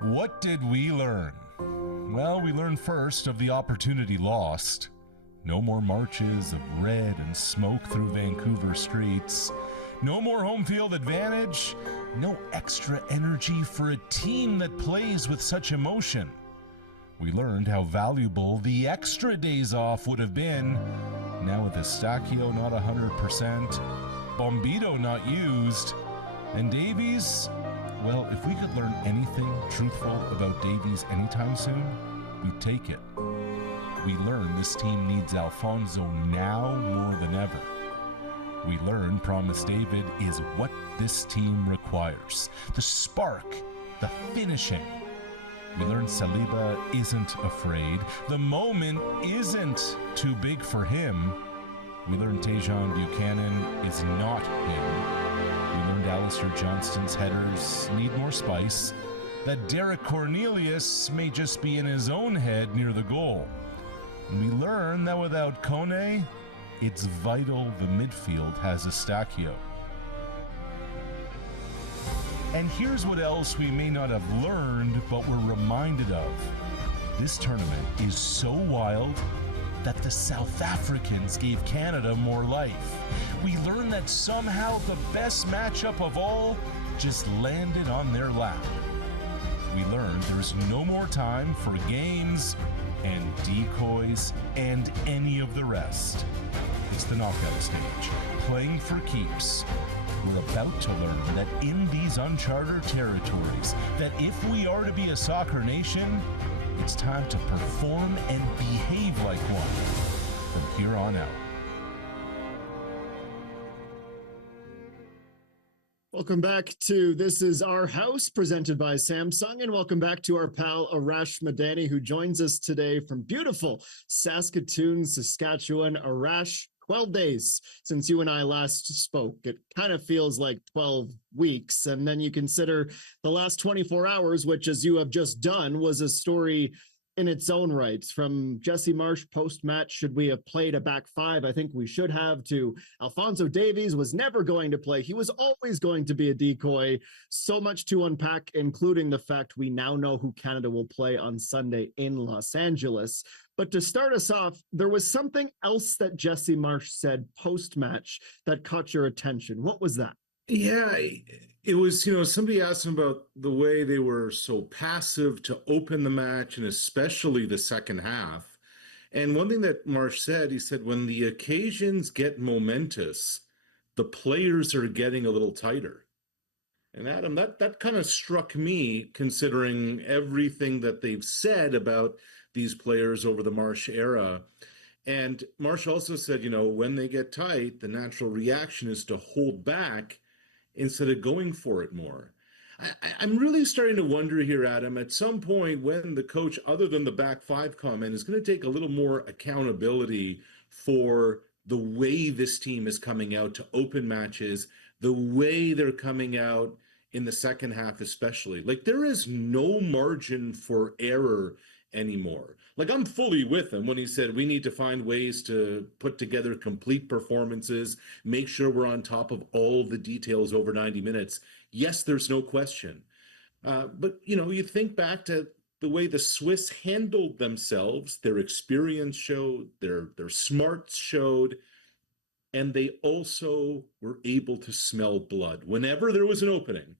What did we learn? Well, we learned first of the opportunity lost. No more marches of red and smoke through Vancouver streets. No more home field advantage. No extra energy for a team that plays with such emotion. We learned how valuable the extra days off would have been. Now with Estacchio not 100%, Bombito not used, and Davies, well, if we could learn anything truthful about Davies anytime soon, we'd take it. We learned this team needs Alfonso now more than ever. We learned Promise David is what this team requires. The spark, the finishing. We learned Saliba isn't afraid. The moment isn't too big for him. We learned Tejan Buchanan is not him. We learned Alistair Johnston's headers need more spice. That Derek Cornelius may just be in his own head near the goal. And we learned that without Kone, it's vital the midfield has Estacchio. And here's what else we may not have learned, but we're reminded of. This tournament is so wild that the South Africans gave Canada more life. We learned that somehow the best matchup of all just landed on their lap. We learned there's no more time for games and decoys and any of the rest. It's the knockout stage, playing for keeps. We're about to learn that in these uncharted territories, that if we are to be a soccer nation, it's time to perform and behave like one from here on out. Welcome back to This Is Our House, presented by Samsung, and welcome back to our pal Arash Madani, who joins us today from beautiful Saskatoon, Saskatchewan. Arash, 12 days since you and I last spoke. It kind of feels like 12 weeks, and then you consider the last 24 hours, which, as you have just done, was a story in its own right. From Jesse Marsch post-match, should we have played a back five? I think we should have, to Alfonso Davies was never going to play. He was always going to be a decoy. So much to unpack, including the fact we now know who Canada will play on Sunday in Los Angeles. But to start us off, there was something else that Jesse Marsch said post-match that caught your attention. What was that? Yeah, it was, somebody asked him about the way they were so passive to open the match, and especially the second half. And one thing that Marsch said, he said, when the occasions get momentous, the players are getting a little tighter. And Adam, that kind of struck me, considering everything that they've said about these players over the Marsch era. And Marsch also said, when they get tight, the natural reaction is to hold back instead of going for it more. I'm really starting to wonder here, Adam, at some point when the coach, other than the back five comment, is going to take a little more accountability for the way this team is coming out to open matches, the way they're coming out in the second half especially. Like, there is no margin for error anymore. Like, I'm fully with him when he said we need to find ways to put together complete performances, make sure we're on top of all the details over 90 minutes. Yes, there's no question. But, you think back to the way the Swiss handled themselves, their experience showed, their smarts showed, and they also were able to smell blood. Whenever there was an opening,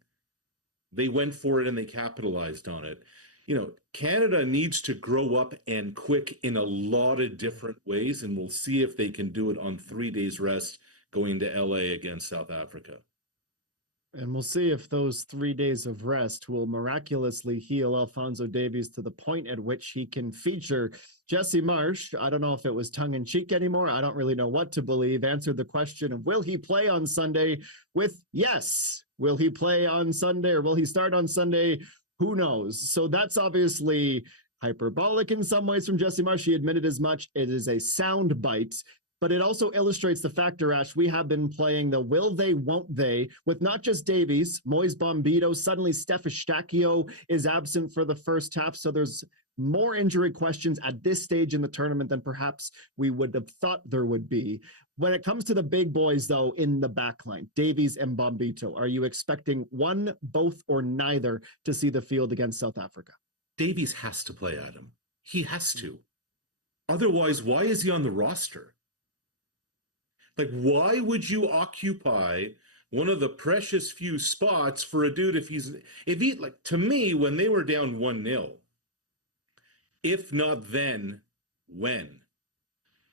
they went for it and they capitalized on it. Canada needs to grow up and quick in a lot of different ways, and we'll see if they can do it on 3 days rest going to LA against South Africa. And we'll see if those 3 days of rest will miraculously heal Alfonso Davies to the point at which he can feature. Jesse Marsch, I don't know if it was tongue-in-cheek anymore, I don't really know what to believe, answered the question of will he play on Sunday with yes. Will he play on Sunday, or will he start on Sunday? Who knows? So that's obviously hyperbolic in some ways from Jesse Marsch. He admitted as much. It is a sound bite, but it also illustrates the fact, Arash, we have been playing the will they, won't they, with not just Davies, Moise Bombito. Suddenly Steph Estacchio is absent for the first half. So there's more injury questions at this stage in the tournament than perhaps we would have thought there would be. When it comes to the big boys, though, in the back line, Davies and Bombito, are you expecting one, both, or neither to see the field against South Africa? Davies has to play, Adam. He has to. Otherwise, why is he on the roster? Like, why would you occupy one of the precious few spots for a dude if he, like, to me, when they were down 1-0, if not then, when?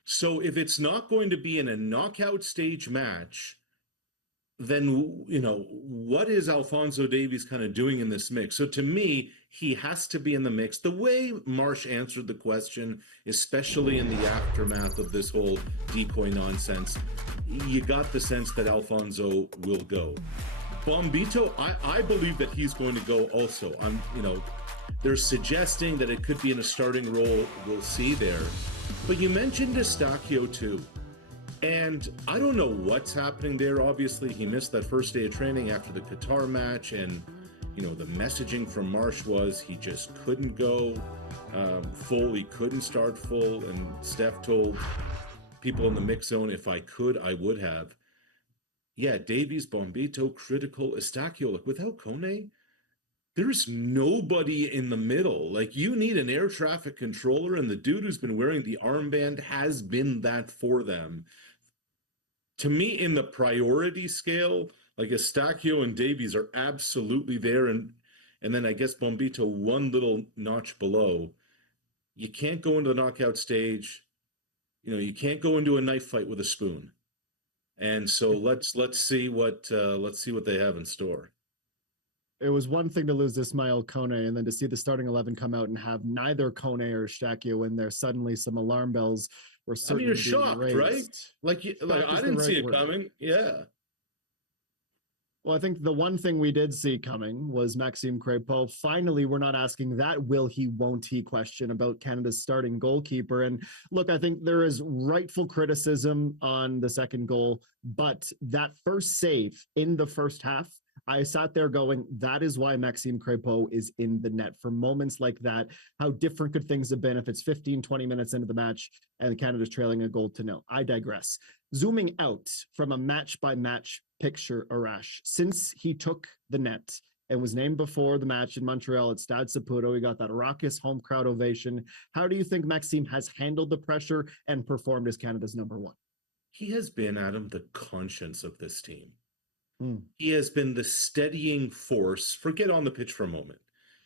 So if it's not going to be in a knockout stage match, then, what is Alphonso Davies kind of doing in this mix? So to me, he has to be in the mix. The way Marsh answered the question, especially in the aftermath of this whole decoy nonsense, you got the sense that Alphonso will go. Bombito, I believe that he's going to go also. They're suggesting that it could be in a starting role. We'll see there. But you mentioned Eustáquio too. And I don't know what's happening there. Obviously, he missed that first day of training after the Qatar match. And, the messaging from Marsh was he just couldn't go full. He couldn't start full. And Steph told people in the mix zone, if I could, I would have. Yeah, Davies, Bombito, critical. Eustáquio, like without Kone, there's nobody in the middle. Like, you need an air traffic controller, and the dude who's been wearing the armband has been that for them. To me, in the priority scale, like Eustáquio and Davies are absolutely there, and then I guess Bombito one little notch below. You can't go into the knockout stage. You can't go into a knife fight with a spoon. And so let's see what they have in store. It was one thing to lose Ismail Kone, and then to see the starting 11 come out and have neither Kone or Eustáquio in there. Suddenly, some alarm bells were certainly you're shocked, raised. right? Like I didn't see it coming. Yeah. Well, I think the one thing we did see coming was Maxim Crepeau. Finally, we're not asking that will he, won't he question about Canada's starting goalkeeper. And look, I think there is rightful criticism on the second goal, but that first save in the first half, I sat there going, that is why Maxime Crepeau is in the net. For moments like that, how different could things have been if it's 15, 20 minutes into the match and Canada's trailing a goal to nil? I digress. Zooming out from a match-by-match picture, Arash, since he took the net and was named before the match in Montreal at Stade Saputo, he got that raucous home crowd ovation. How do you think Maxime has handled the pressure and performed as Canada's number one? He has been, Adam, the conscience of this team. He has been the steadying force. Forget on the pitch for a moment.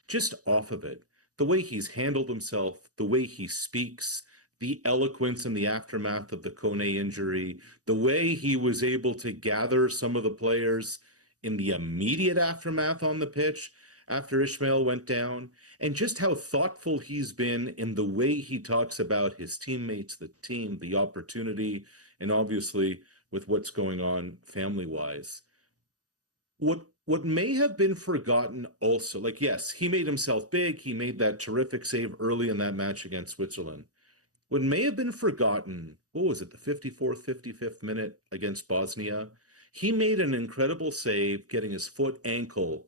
Just off of it. The way he's handled himself, the way he speaks, the eloquence in the aftermath of the Kone injury, the way he was able to gather some of the players in the immediate aftermath on the pitch after Ishmael went down, and just how thoughtful he's been in the way he talks about his teammates, the team, the opportunity, and obviously with what's going on family-wise. What may have been forgotten also, like, yes, he made himself big. He made that terrific save early in that match against Switzerland. What may have been forgotten, what was it, the 54th, 55th minute against Bosnia? He made an incredible save, getting his foot ankle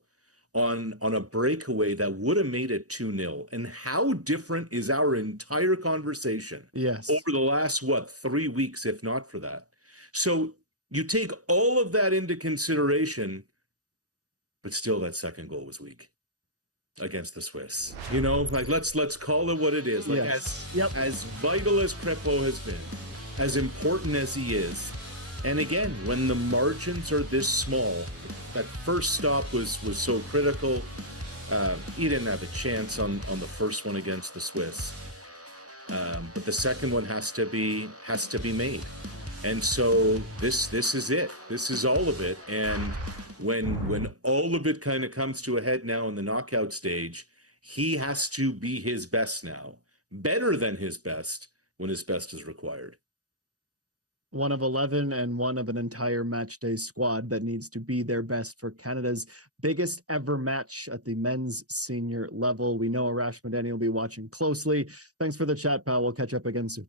on a breakaway that would have made it 2-0. And how different is our entire conversation over the last, 3 weeks, if not for that? So you take all of that into consideration, but still that second goal was weak against the Swiss. Let's call it what it is. Like, as vital as Crepeau has been, as important as he is, and again, when the margins are this small, that first stop was so critical. He didn't have a chance on the first one against the Swiss, but the second one has to be made. And so this is it. This is all of it. And when all of it kind of comes to a head now in the knockout stage, he has to be his best now, better than his best when his best is required. One of 11 and one of an entire match day squad that needs to be their best for Canada's biggest ever match at the men's senior level. We know Arash Madani will be watching closely. Thanks for the chat, pal. We'll catch up again soon.